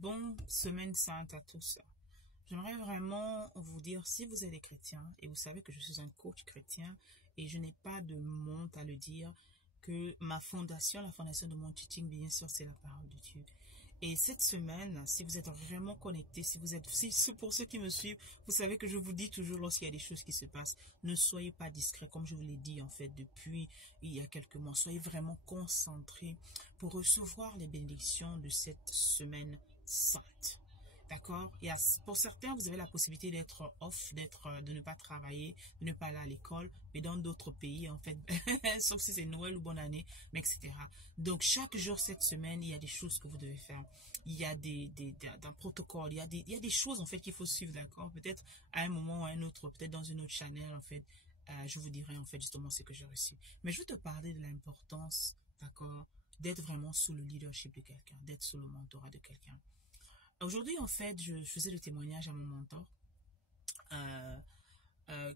Bonne semaine sainte à tous. J'aimerais vraiment vous dire, si vous êtes des chrétiens, et vous savez que je suis un coach chrétien, et je n'ai pas de honte à le dire, que ma fondation, la fondation de mon teaching, bien sûr, c'est la parole de Dieu. Et cette semaine, si vous êtes vraiment connectés, si pour ceux qui me suivent, vous savez que je vous dis toujours lorsqu'il y a des choses qui se passent, ne soyez pas discrets, comme je vous l'ai dit en fait depuis il y a quelques mois. Soyez vraiment concentrés pour recevoir les bénédictions de cette semaine sainte. D'accord? Et pour certains, vous avez la possibilité d'être off, de ne pas travailler, de ne pas aller à l'école, mais dans d'autres pays, en fait, sauf si c'est Noël ou bonne année, mais etc. Donc, chaque jour cette semaine, il y a des choses que vous devez faire. Il y a un protocole, il y a des choses, en fait, qu'il faut suivre, d'accord? Peut-être à un moment ou à un autre, peut-être dans une autre channel, en fait, je vous dirai, en fait, justement ce que j'ai reçu. Mais je vais te parler de l'importance, d'accord, d'être vraiment sous le leadership de quelqu'un, d'être sous le mentorat de quelqu'un. Aujourd'hui, en fait, je faisais le témoignage à mon mentor, euh, euh,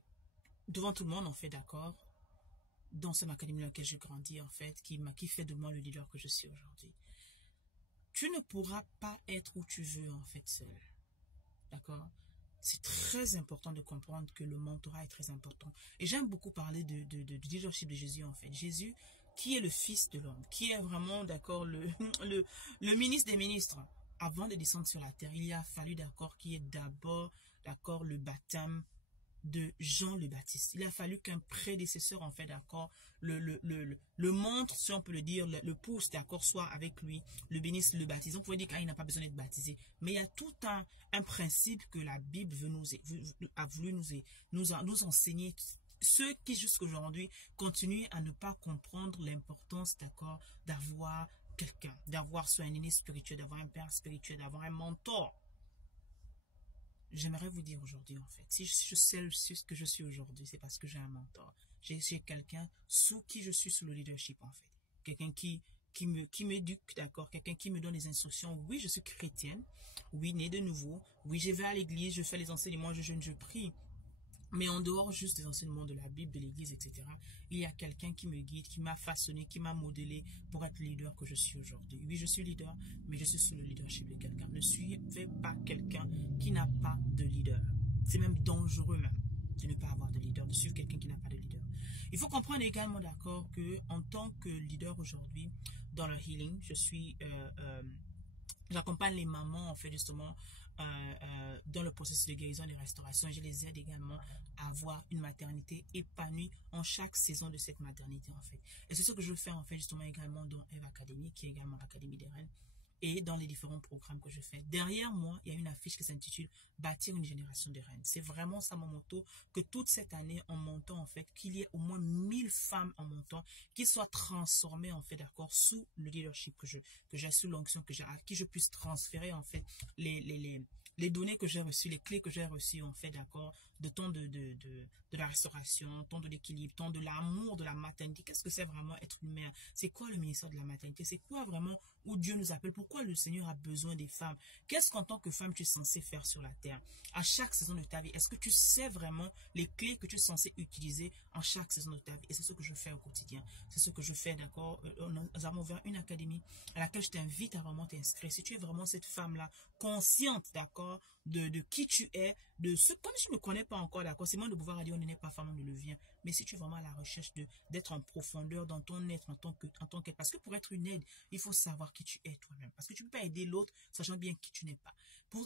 devant tout le monde, en fait, d'accord, dans cette académie dans laquelle j'ai grandi, en fait, qui fait de moi le leader que je suis aujourd'hui. Tu ne pourras pas être où tu veux, en fait, seul. D'accord? C'est très important de comprendre que le mentorat est très important. Et j'aime beaucoup parler du leadership de Jésus, en fait. Jésus, qui est le Fils de l'homme, qui est vraiment, d'accord, le ministre des ministres. Avant de descendre sur la terre, il a fallu, d'accord, qu'il y ait d'abord, d'accord, le baptême de Jean le Baptiste. Il a fallu qu'un prédécesseur, en fait, d'accord, le montre, si on peut le dire, le pousse, d'accord, soit avec lui, le bénisse, le baptise. On pourrait dire qu'il n'a pas besoin d'être baptisé. Mais il y a tout un principe que la Bible a voulu nous enseigner. Ceux qui, jusqu'à aujourd'hui, continuent à ne pas comprendre l'importance, d'accord, d'avoir quelqu'un, d'avoir soit un aîné spirituel, d'avoir un père spirituel, d'avoir un mentor. J'aimerais vous dire aujourd'hui, en fait, si je sais ce que je suis aujourd'hui, c'est parce que j'ai un mentor. J'ai quelqu'un sous qui je suis sous le leadership, en fait. Quelqu'un qui m'éduque, d'accord, quelqu'un qui me donne des instructions. Oui, je suis chrétienne, oui, née de nouveau, oui, je vais à l'église, je fais les enseignements, je jeûne, je prie. Mais en dehors juste des enseignements de la Bible, de l'église, etc., il y a quelqu'un qui me guide, qui m'a façonné, qui m'a modelé pour être le leader que je suis aujourd'hui. Oui, je suis leader, mais je suis sous le leadership de quelqu'un. Ne suivez pas quelqu'un qui n'a pas de leader. C'est même dangereux même de ne pas avoir de leader, de suivre quelqu'un qui n'a pas de leader. Il faut comprendre également, d'accord, que en tant que leader aujourd'hui, dans le healing, j'accompagne les mamans, en fait, justement, dans le processus de guérison et de restauration. Et je les aide également à avoir une maternité épanouie en chaque saison de cette maternité, en fait. Et c'est ce que je fais, en fait, justement, également dans Eve Academy, qui est également l'Académie des Reines, et dans les différents programmes que je fais. Derrière moi, il y a une affiche qui s'intitule Bâtir une génération de reines. C'est vraiment ça mon motto, que toute cette année, en montant, en fait, qu'il y ait au moins 1000 femmes en montant, qui soient transformées, en fait, d'accord, sous le leadership que j'ai, sous l'onction que j'ai, à qui je puisse transférer, en fait, les données que j'ai reçues, les clés que j'ai reçues, en fait, d'accord, de temps de la restauration, temps de l'équilibre, temps de l'amour, de la maternité. Qu'est-ce que c'est vraiment être une mère? C'est quoi le ministère de la maternité? C'est quoi vraiment où Dieu nous appelle? Pourquoi le Seigneur a besoin des femmes? Qu'est-ce qu'en tant que femme tu es censée faire sur la terre? À chaque saison de ta vie, est-ce que tu sais vraiment les clés que tu es censée utiliser en chaque saison de ta vie? Et c'est ce que je fais au quotidien. C'est ce que je fais, d'accord? Nous avons ouvert une académie à laquelle je t'invite à vraiment t'inscrire. Si tu es vraiment cette femme-là, consciente, d'accord, de qui tu es, comme si je ne me connais pas encore, d'accord, c'est moi de pouvoir dire on n'est pas femme, on ne le vient. Mais si tu es vraiment à la recherche d'être en profondeur dans ton être en tant qu'être, parce que pour être une aide, il faut savoir qui tu es toi-même. Parce que tu ne peux pas aider l'autre, sachant bien qui tu n'es pas.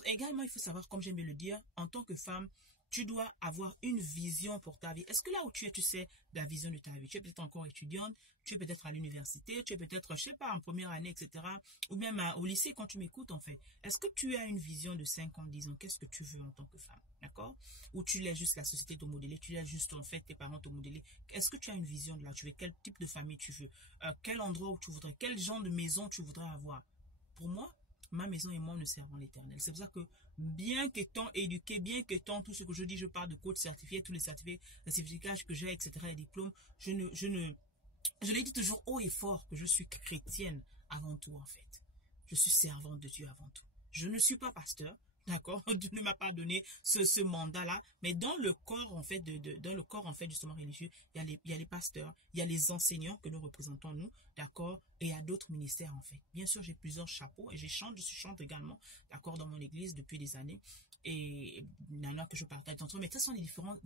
Également, il faut savoir, comme j'aime bien le dire, en tant que femme, tu dois avoir une vision pour ta vie. Est-ce que là où tu es, tu sais la vision de ta vie? Tu es peut-être encore étudiante, tu es peut-être à l'université, tu es peut-être, je sais pas, en première année, etc. Ou même au lycée quand tu m'écoutes, en fait. Est-ce que tu as une vision de 5 ans, 10 ans? Qu'est-ce que tu veux en tant que femme? D'accord? Ou tu laisses juste la société te modeler, tu laisses juste, en fait, tes parents te modeler. Est-ce que tu as une vision de là? Tu veux quel type de famille tu veux? Quel endroit où tu voudrais? Quel genre de maison tu voudrais avoir? Pour moi, ma maison et moi, nous servons l'Éternel. C'est pour ça que, bien qu'étant éduqué, bien qu'étant tout ce que je dis, je parle de coach certifié, tous les certificats que j'ai, etc., les diplômes, je l'ai dit toujours haut et fort que je suis chrétienne avant tout, en fait. Je suis servante de Dieu avant tout. Je ne suis pas pasteur, D'accord? Dieu ne m'a pas donné ce mandat-là. Mais dans le corps, en fait, dans le corps, en fait, justement, religieux, il y a les pasteurs, il y a les enseignants que nous représentons, nous, d'accord? Et il y a d'autres ministères, en fait. Bien sûr, j'ai plusieurs chapeaux et je chante également, d'accord, dans mon église depuis des années. Et il y en a que je partage entre eux, mais ce sont différents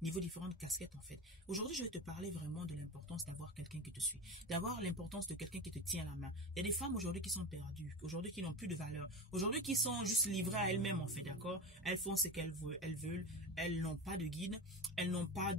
niveaux, différentes casquettes, en fait. Aujourd'hui, je vais te parler vraiment de l'importance d'avoir quelqu'un qui te suit, d'avoir l'importance de quelqu'un qui te tient la main. Il y a des femmes aujourd'hui qui sont perdues, aujourd'hui qui n'ont plus de valeur, aujourd'hui qui sont juste livrées à elles-mêmes, en fait, d'accord? Elles font ce qu'elles veulent, elles n'ont pas de guide, elles n'ont pas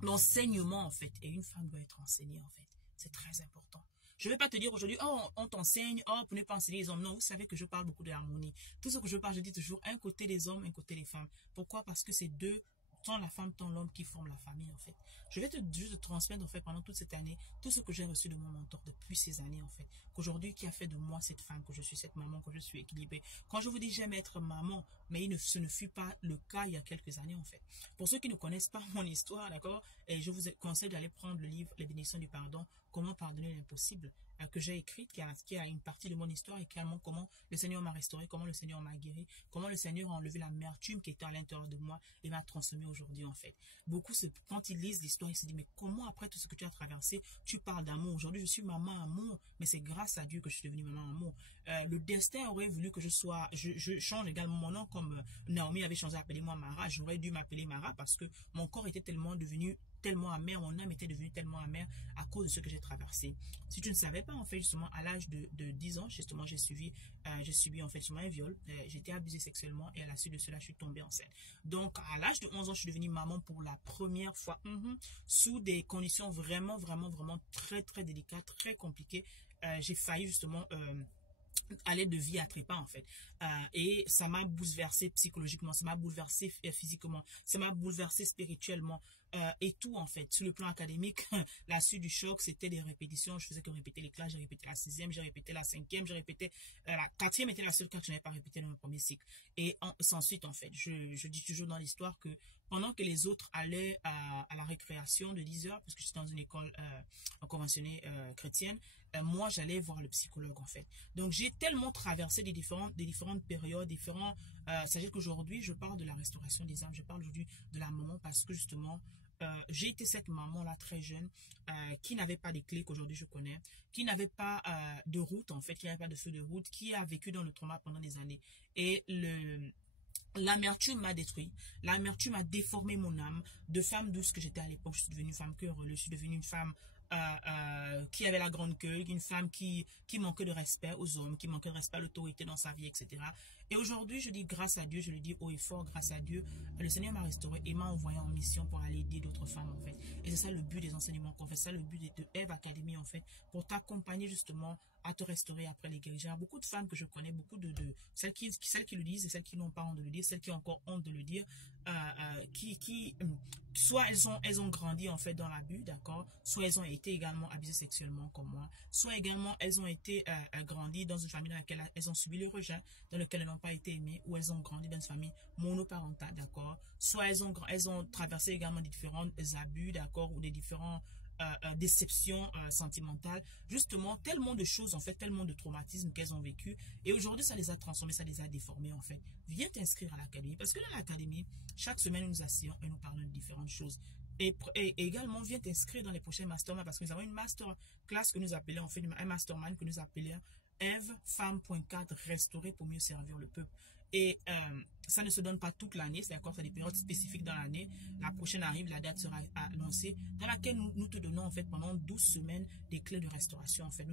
d'enseignement, en fait. Et une femme doit être enseignée, en fait. C'est très important. Je ne vais pas te dire aujourd'hui, oh, on t'enseigne, oh, pour ne pas enseigner les hommes. Non, vous savez que je parle beaucoup de harmonie. Tout ce que je parle, je dis toujours, un côté des hommes, un côté des femmes. Pourquoi? Parce que c'est deux, tant la femme, tant l'homme qui forment la famille, en fait. Je vais juste te transmettre, en fait, pendant toute cette année, tout ce que j'ai reçu de mon mentor depuis ces années, en fait. Qu'aujourd'hui, qui a fait de moi cette femme que je suis, cette maman que je suis équilibrée. Quand je vous dis j'aime être maman, mais ce ne fut pas le cas il y a quelques années, en fait. Pour ceux qui ne connaissent pas mon histoire, d'accord, et je vous conseille d'aller prendre le livre Les bénédictions du pardon, comment pardonner l'impossible, que j'ai écrite, qui a une partie de mon histoire, et également comment le Seigneur m'a restauré, comment le Seigneur m'a guéri, comment le Seigneur a enlevé l'amertume qui était à l'intérieur de moi et m'a transformé aujourd'hui, en fait. Beaucoup, quand ils lisent l'histoire, ils se disent, mais comment après tout ce que tu as traversé, tu parles d'amour? Aujourd'hui, je suis maman amour, mais c'est grâce à Dieu que je suis devenue maman amour. Le destin aurait voulu que je change également mon nom, comme Naomi avait changé, appelez-moi Mara. J'aurais dû m'appeler Mara parce que mon corps était tellement amer, mon âme était devenue tellement amère à cause de ce que j'ai traversé. Si tu ne savais pas, en fait, justement, à l'âge de 10 ans, justement, j'ai subi, en fait, justement, un viol. J'étais abusée sexuellement et à la suite de cela, je suis tombée enceinte. Donc, à l'âge de 11 ans, je suis devenue maman pour la première fois, sous des conditions vraiment, vraiment, vraiment très, très délicates, très compliquées. J'ai failli, justement, aller de vie à trépas, en fait, et ça m'a bouleversé psychologiquement, ça m'a bouleversé physiquement, ça m'a bouleversé spirituellement, et tout, en fait. Sur le plan académique, la suite du choc, c'était des répétitions. Je faisais que répéter les classes. J'ai répété la 6e, j'ai répété la 5e, j'ai répété la 4e, était la seule classe que je n'avais pas répété dans mon premier cycle. Et ensuite, en fait, je dis toujours dans l'histoire que pendant que les autres allaient à la récréation de 10 heures, parce que j'étais dans une école conventionnée chrétienne, moi, j'allais voir le psychologue, en fait. Donc, j'ai tellement traversé des différentes périodes, c'est-à-dire qu'aujourd'hui, je parle de la restauration des âmes, je parle aujourd'hui de la maman parce que, justement, j'ai été cette maman-là très jeune, qui n'avait pas les clés qu'aujourd'hui je connais, qui n'avait pas de route, en fait, qui n'avait pas de feu de route, qui a vécu dans le trauma pendant des années. Et l'amertume m'a détruit. L'amertume a déformé mon âme. De femme douce que j'étais à l'époque, je suis devenue une femme quereuse, je suis devenue une femme qui avait la grande queue, une femme qui manquait de respect aux hommes, qui manquait de respect à l'autorité dans sa vie, etc. Et aujourd'hui, je dis grâce à Dieu, je le dis haut et fort, grâce à Dieu, le Seigneur m'a restauré et m'a envoyé en mission pour aller aider d'autres femmes, en fait. Et c'est ça le but des enseignements qu'on fait, c'est ça le but de Eve Academy, en fait, pour t'accompagner justement à te restaurer après les guérisons. Beaucoup de femmes que je connais, beaucoup de celles qui le disent et celles qui n'ont pas honte de le dire, celles qui ont encore honte de le dire, soit elles ont grandi, en fait, dans l'abus, d'accord, soit elles ont été également abusées sexuellement comme moi, soit également elles ont été grandies dans une famille dans laquelle elles ont subi le rejet, dans laquelle elles n'ont pas été aimées, ou elles ont grandi dans une famille monoparentale, d'accord, soit elles ont traversé également des différents abus, d'accord, ou des différents déceptions sentimentales, justement, tellement de choses, en fait, tellement de traumatismes qu'elles ont vécu, et aujourd'hui ça les a transformées, ça les a déformées, en fait. Viens t'inscrire à l'académie, parce que dans l'académie, chaque semaine nous asseyons et nous parlons de différentes choses. Et également, viens t'inscrire dans les prochains masterminds, parce que nous avons une master class que nous appelons, en fait, un mastermind que nous appelons Eve Femme.4, restaurer pour mieux servir le peuple. Et ça ne se donne pas toute l'année, c'est d'accord, c'est des périodes spécifiques dans l'année. La prochaine arrive, la date sera annoncée, dans laquelle nous te donnons, en fait, pendant 12 semaines, des clés de restauration. En fait,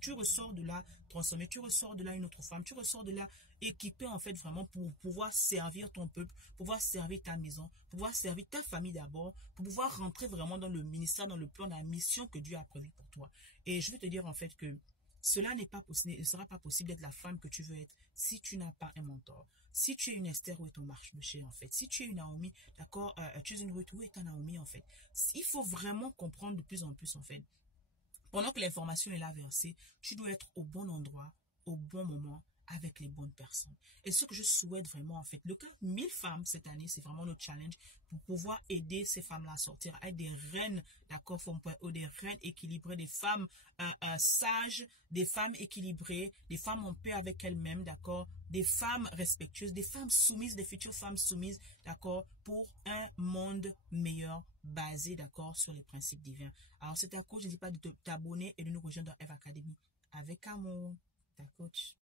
tu ressors de là transformé, tu ressors de là une autre femme, tu ressors de là équipé, en fait, vraiment pour pouvoir servir ton peuple, pouvoir servir ta maison, pouvoir servir ta famille d'abord, pour pouvoir rentrer vraiment dans le ministère, dans le plan, dans la mission que Dieu a prévue pour toi. Et je veux te dire, en fait, que cela n'est pas possible, ne sera pas possible d'être la femme que tu veux être si tu n'as pas un mentor. Si tu es une Esther, où est ton Mardochée, en fait? Si tu es une Naomi, d'accord, tu es une Ruth, où est ta Naomi, en fait? Il faut vraiment comprendre de plus en plus, en fait. Pendant que l'information est là versée, tu dois être au bon endroit, au bon moment, avec les bonnes personnes. Et ce que je souhaite vraiment, en fait, le cas 1000 femmes cette année, c'est vraiment notre challenge pour pouvoir aider ces femmes-là à sortir, à être des reines, d'accord, ou des reines équilibrées, des femmes sages, des femmes équilibrées, des femmes en paix avec elles-mêmes, d'accord, des femmes respectueuses, des femmes soumises, des futures femmes soumises, d'accord, pour un monde meilleur basé, d'accord, sur les principes divins. Alors, c'est ta coach, n'hésite pas de t'abonner et de nous rejoindre dans Eve Academy. Avec amour, ta coach.